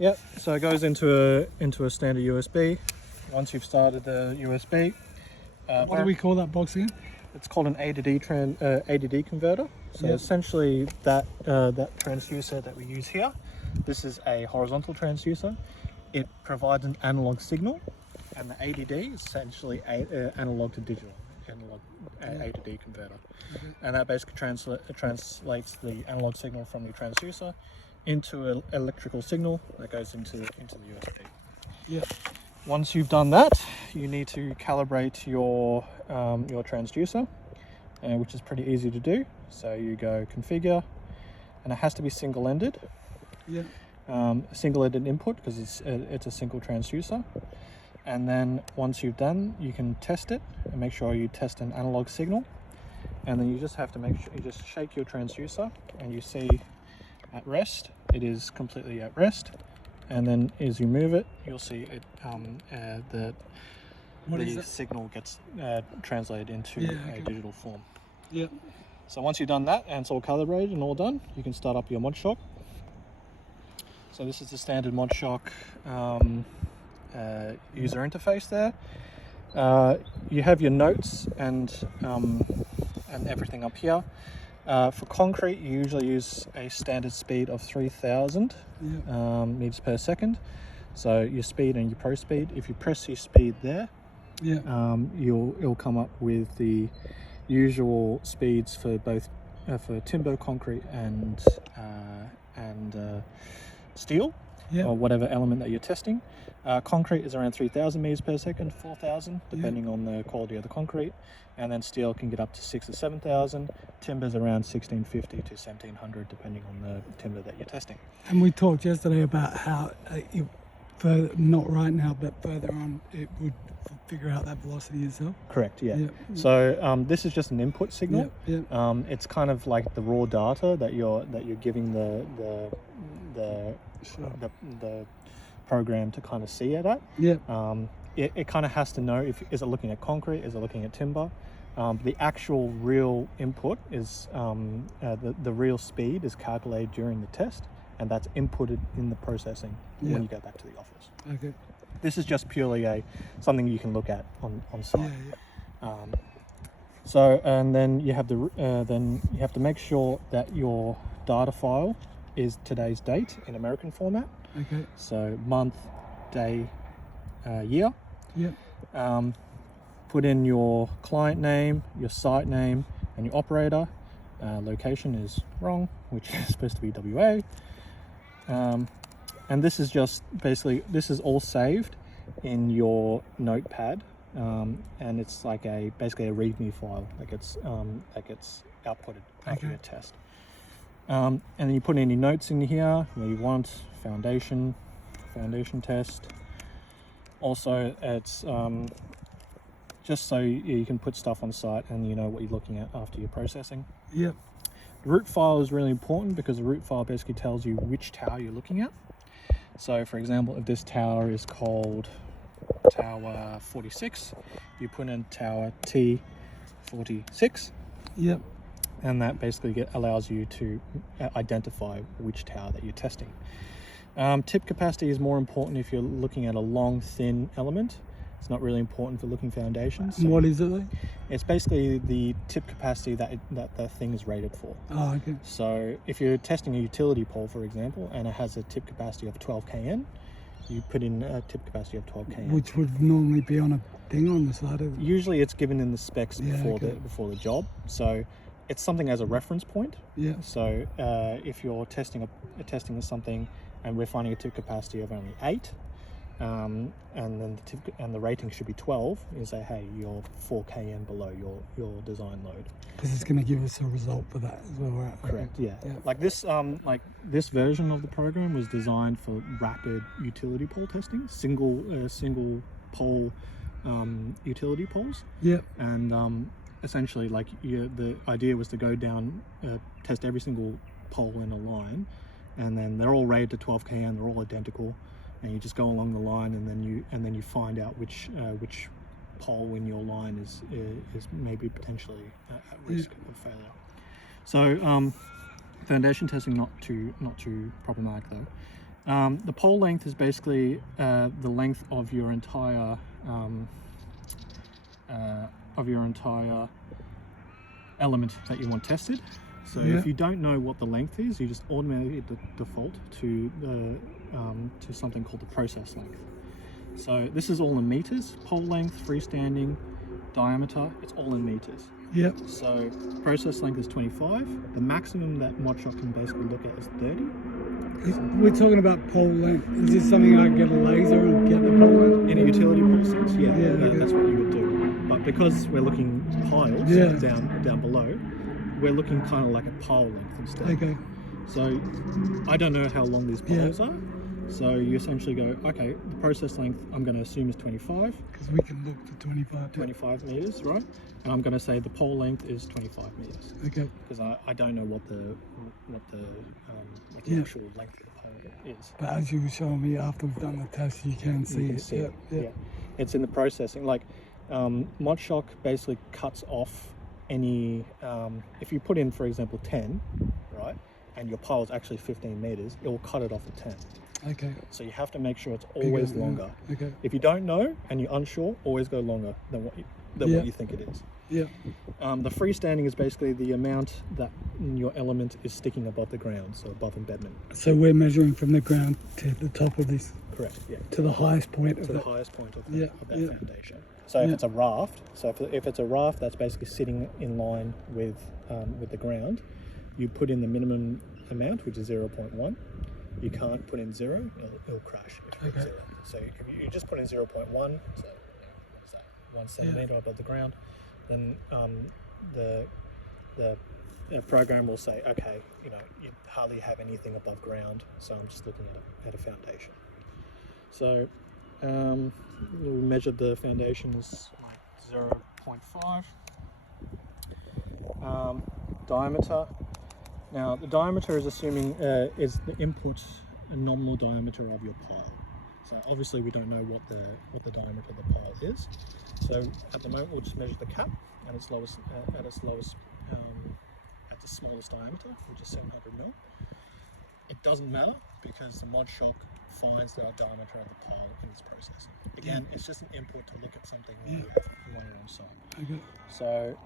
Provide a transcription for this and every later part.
Yep, so it goes into a standard USB. Once you've started the USB, What do we call that box again? it's called an A to D converter. So Yep. essentially that transducer that we use here, this is a horizontal transducer. It provides an analog signal, and the ADD is essentially analog to digital, A to D converter. Okay. And that basically translates the analog signal from your transducer into an electrical signal that goes into the USB. Yeah. Once you've done that, you need to calibrate your transducer, which is pretty easy to do. So you go configure, and it has to be single-ended. Yeah. A single-ended input because it's a single transducer. And then once you've done, you can test it and make sure you test an analog signal. And then you just have to make sure you just shake your transducer, and you see at rest, it is completely at rest. And then as you move it, you'll see it the signal gets translated into a digital form. Yeah. So once you've done that and it's all calibrated and all done, you can start up your ModShock. So this is the standard ModShock user interface there. You have your notes and everything up here. For concrete, you usually use a standard speed of 3,000 meters per second. So your speed and your pro speed. If you press your speed there, it'll come up with the usual speeds for both for timber, concrete, and steel, or whatever element that you're testing. Concrete is around 3,000 meters per second, 4,000, depending on the quality of the concrete. And then steel can get up to 6,000 or 7,000. Timber's around 1,650 to 1,700, depending on the timber that you're testing. And we talked yesterday about how, not right now, but further on, it would figure out that velocity itself. Correct, yeah. So this is just an input signal. It's kind of like the raw data that you're giving the program to kind of see it at. It kind of has to know is it looking at concrete, is it looking at timber. The actual real input is the real speed is calculated during the test, and that's inputted in the processing when you go back to the office. Okay. This is just purely something you can look at on site. So and then you have to make sure that your data file is today's date in American format. Okay. So month, day, year. Put in your client name, your site name, and your operator. Location is wrong, which is supposed to be WA. And this is just basically, this is all saved in your notepad, and it's like basically a README file that gets outputted after your test. And then you put any notes in here where you want, foundation test. Also, it's just so you can put stuff on site and you know what you're looking at after your processing. The root file is really important because the root file basically tells you which tower you're looking at. So for example, if this tower is called Tower 46, you put in Tower T46. And that basically allows you to identify which tower that you're testing. Tip capacity is more important if you're looking at a long, thin element. It's not really important for looking foundations. So what is it like? It's basically the tip capacity that the thing is rated for. Oh, okay. So if you're testing a utility pole, for example, and it has a tip capacity of 12 kN, you put in a tip capacity of 12 kN. Which would normally be on a thing on the side of it. Usually it's given in the specs before the job. So it's something as a reference point. So if you're testing something and we're finding a tip capacity of only 8, and then the rating should be 12, you say, hey, you're 4 kN below your design load. Because it's going to give us a result for that as well, right? Correct. Yeah. Like this version of the program was designed for rapid utility pole testing, single pole utility poles. And essentially, the idea was to go down, test every single pole in a line, and then they're all rated to 12 kN. They're all identical, and you just go along the line, and then you find out which pole in your line is maybe potentially at risk of failure. So foundation testing not too problematic though. The pole length is basically the length of your entire element that you want tested. So Yeah. if you don't know what the length is, you just automatically default to something called the process length. So this is all in meters. Pole length, freestanding, diameter, it's all in meters. Yep. So process length is 25. The maximum that ModShock can basically look at is 30. We're talking about pole length. Is this something I can get a laser and get the pole length? In a utility pole sense, yeah, okay. that's what you would do. But because we're looking piles Yeah. down below, we're looking kind of like a pile length instead. Okay. So I don't know how long these poles are. So you essentially go, okay, the process length I'm going to assume is 25. Because we can look for 25. 25 meters, right? And I'm going to say the pole length is 25 meters. Okay. Because I don't know what the Yeah. actual length of the pole is. But as you were showing me after we've done the test, you can see You can it. see Yep, it. yep. Yeah. It's in the processing. Like ModShock basically cuts off any, if you put in, for example, 10, right? And your pile is actually 15 meters, it will cut it off at 10. Okay. So you have to make sure it's always Bigger, longer. Okay. If you don't know and you're unsure, always go longer than what you think it is. Yeah. The freestanding is basically the amount that your element is sticking above the ground, so above embedment. So we're measuring from the ground to the top of this, Correct. Yeah. to the highest point of To the it. highest point of, Yeah, of that yeah. foundation. So if Yeah. it's a raft, if it's a raft that's basically sitting in line with the ground, you put in the minimum amount, which is 0.1. You can't put in 0; it'll crash. If you put 0. So if you just put in 0.1, so what's that? 1 centimeter above the ground, then the program will say, okay, you hardly have anything above ground, so I'm just looking at a foundation. So we measured the foundation as like 0.5. Diameter. Now the diameter is assuming is the input nominal diameter of your pile. So obviously we don't know what the diameter of the pile is. So at the moment we'll just measure the cap at its lowest at the smallest diameter, which is 700 mil. It doesn't matter because the ModShock finds the diameter of the pile in its processing. Again, it's just an input to look at something while you're on site. Okay. So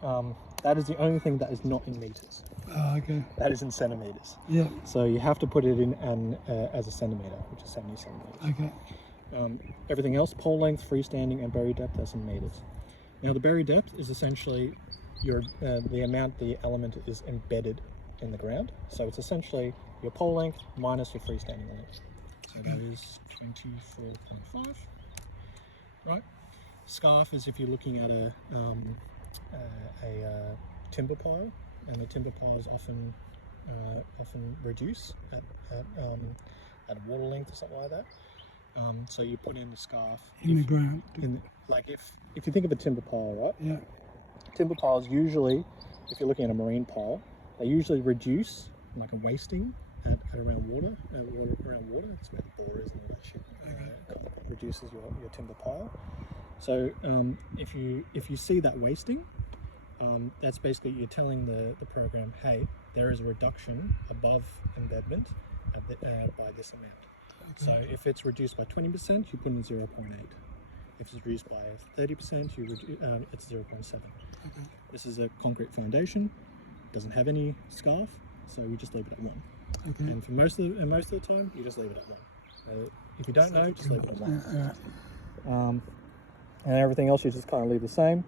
that is the only thing that is not in meters. Oh, okay. That is in centimeters. Yeah. So you have to put it in as a centimeter, which is 70 centimeters. Okay. Everything else, pole length, freestanding, and bury depth, that's in meters. Now the bury depth is essentially the amount the element is embedded in the ground. So it's essentially your pole length minus your freestanding length. So that is 24.5. Right. Scarf is if you're looking at a timber pile, and the timber piles often reduce at a water length or something like that. So you put in the scarf In the ground. like if you think of a timber pile, right? Yeah. Timber piles usually, if you're looking at a marine pile, they usually reduce like a wasting at around water. Around water, that's where the bore is and all that shit. It reduces your timber pile. So if you see that wasting, that's basically you're telling the program, hey, there is a reduction above embedment by this amount. Okay. So if it's reduced by 20%, you put in 0.8. If it's reduced by 30%, it's 0.7. Okay. This is a concrete foundation, doesn't have any scarf, so we just leave it at 1. Okay. And for most of the time, you just leave it at 1. If you don't know, just leave it at 1. Alright. And everything else you just kind of leave the same.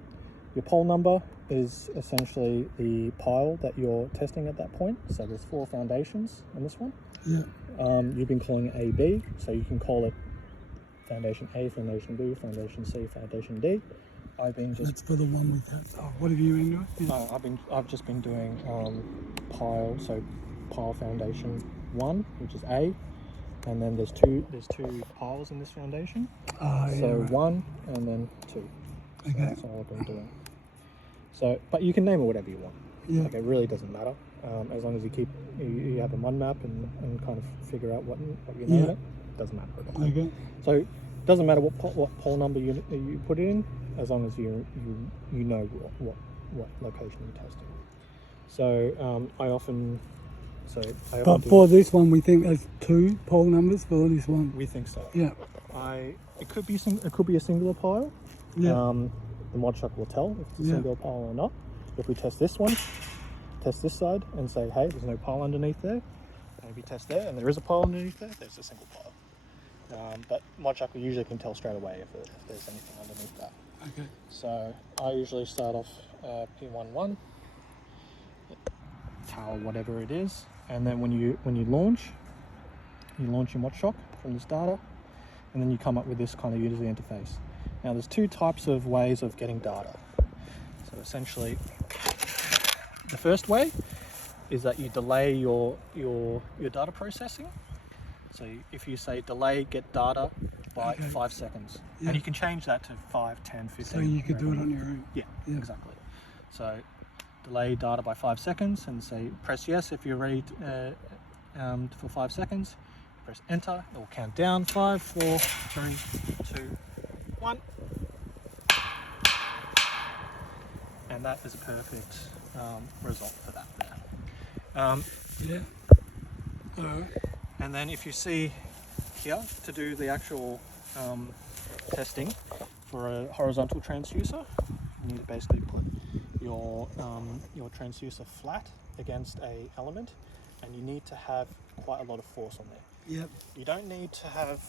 Your pole number is essentially the pile that you're testing at that point. So there's 4 foundations in this one. Yeah. You've been calling it A, B, so you can call it Foundation A, Foundation B, Foundation C, Foundation D. That's for the one we have. Oh, what have you been doing? Yeah. I've just been doing pile foundation 1, which is A, and then there's two piles in this foundation. So right. 1 and then 2. So Okay. that's all I've been doing. So, but you can name it whatever you want. Yeah. Like it really doesn't matter, as long as you have a mind map and kind of figure out what you name it. Doesn't matter at all. Okay. So it doesn't matter what pole number you put in, as long as you know what location you're testing. So I often So I But often do- for this one, we think there's 2 pole numbers for this one. we think so. Yeah. It could be a singular pile. Yeah. The mod chuck will tell if it's a Yeah. singular pile or not. If we test this one, test this side and say, hey, there's no pile underneath there. And if you test there and there is a pile underneath there, there's a single pile. But mod chuck usually can tell straight away if there's anything underneath that. Okay. So I usually start off P11, towel whatever it is, and then when you launch your mod chuck from this data, and then you come up with this kind of user interface. Now there's 2 types of ways of getting data. So essentially, the first way is that you delay your data processing. So if you say delay get data by Okay. 5 seconds, Yeah. and you can change that to 5, 10, 15. So you could do it whatever. on your own. Yeah, Yeah. exactly. So delay data by 5 seconds and say press yes if you're ready for 5 seconds. Press enter, it will count down 5, 4, 3, 2, 1. And that is a perfect result for that there. Yeah. Alright. And then if you see here, to do the actual testing for a horizontal transducer, you need to basically put your transducer flat against a element, and you need to have quite a lot of force on there. Yep. You don't need to have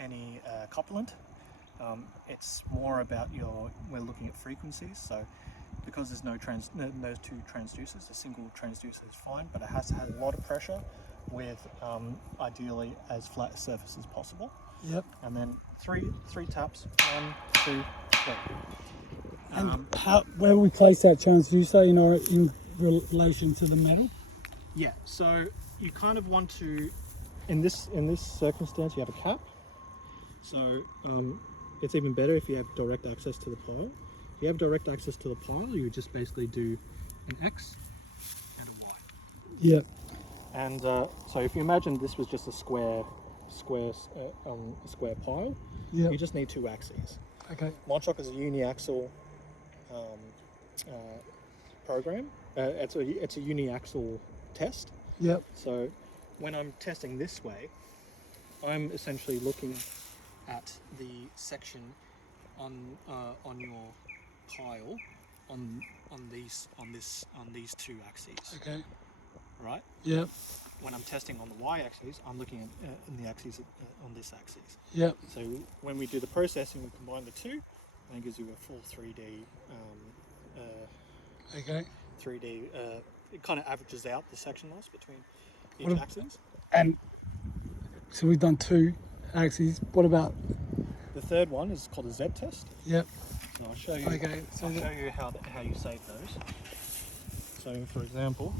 any couplant. It's more about we're looking at frequencies, so because there's those 2 transducers, a single transducer is fine, but it has to have a lot of pressure with ideally as flat a surface as possible. Yep. And then three taps, 1, 2, 3. And where we place that transducer in relation to the metal? Yeah, so you kind of want to, in this circumstance, you have a cap. So it's even better if you have direct access to the pile. If you have direct access to the pile, you just basically do an X and a Y. Yep. And so if you imagine this was just a square pile, Yep. you just need 2 axes. Okay. Mod chuck is a uniaxial program. It's a uniaxial test. Yep. So when I'm testing this way, I'm essentially looking at the section on your pile on these 2 axes, Okay. right? Yep. When I'm testing on the y-axis, I'm looking at in the axis on this axis. Yep. So when we do the processing, we combine the 2, and it gives you a full 3D. Okay. 3D. It kind of averages out the section loss between each What axis. And so we've done 2 axes. What about? The third one is called a Z test. Yep. So I'll show you. Okay. So I'll show you how you save those. So, for example,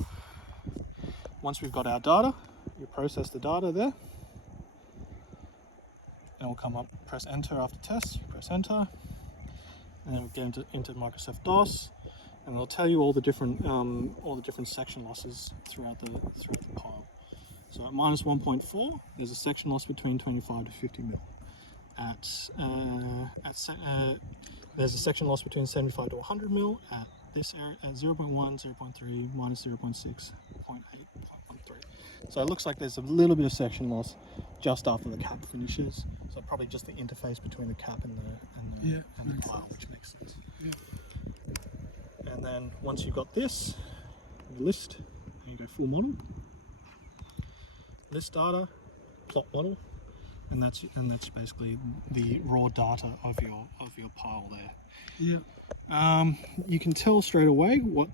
once we've got our data, you process the data there, and it will come up. Press enter after test. You press enter, and then we get into Microsoft DOS, and it'll tell you all the different section losses throughout the pile. So at minus 1.4, there's a section loss between 25 to 50 mil. There's a section loss between 75 to 100 mil at this area at 0.1, 0.3, minus 0.6, 0.8, 0.13. So it looks like there's a little bit of section loss just after the cap finishes. So probably just the interface between the cap and the pile, which makes sense. Yeah. And then once you've got this, you list, and you go full model, list data, plot model, and that's basically the raw data of your pile there. Yeah. You can tell straight away what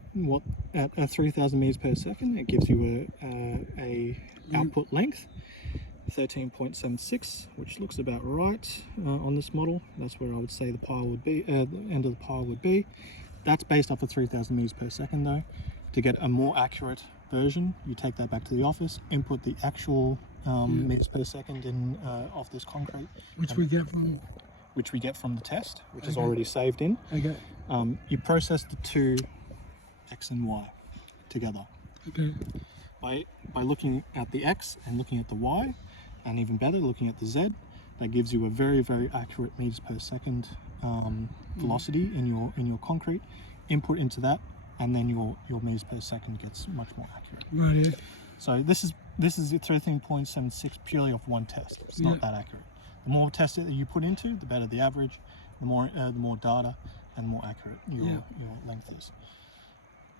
at 3,000 meters per second it gives you a output length 13.76, which looks about right on this model. That's where I would say the pile would be. The end of the pile would be. That's based off of 3,000 meters per second though. To get a more accurate version, you take that back to the office, input the actual meters per second in of this concrete, Which we get from. which we get from the test, which is Okay. already saved in. Okay. You process the 2 X and Y together Okay. by looking at the X and looking at the Y, and even better, looking at the Z. That gives you a very, very accurate meters per second velocity in your concrete. Input into that and then your meters per second gets much more accurate. Right here. So this is 13.76 purely off one test. It's not that accurate. The more tests that you put into, the better the average. The more data, and the more accurate your length is.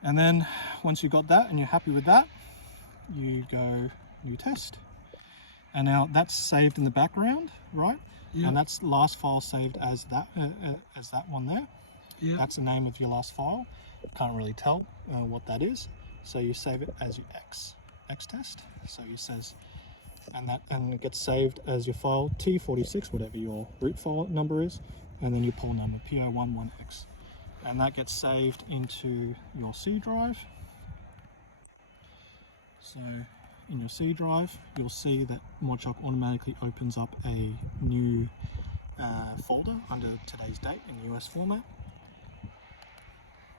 And then once you've got that and you're happy with that, you go new test. And now that's saved in the background, right? Yep. And that's last file saved as that one there. Yep. That's the name of your last file. Can't really tell what that is, so you save it as your X test. So it says, and it gets saved as your file T46, whatever your root file number is, and then your poll number P011X, and that gets saved into your C drive. So in your C drive, you'll see that ModShock automatically opens up a new folder under today's date in US format.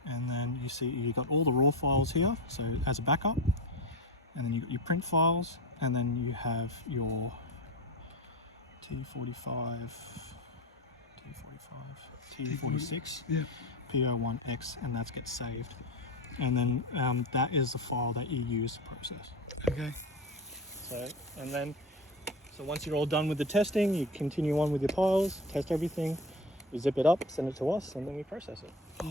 And then you see you got all the raw files here, so as a backup. And then you got your print files, and then you have your T45, T46, P01X, and that gets saved. And then that is the file that you use to process. Okay. So once you're all done with the testing, you continue on with your piles, test everything, you zip it up, send it to us, and then we process it.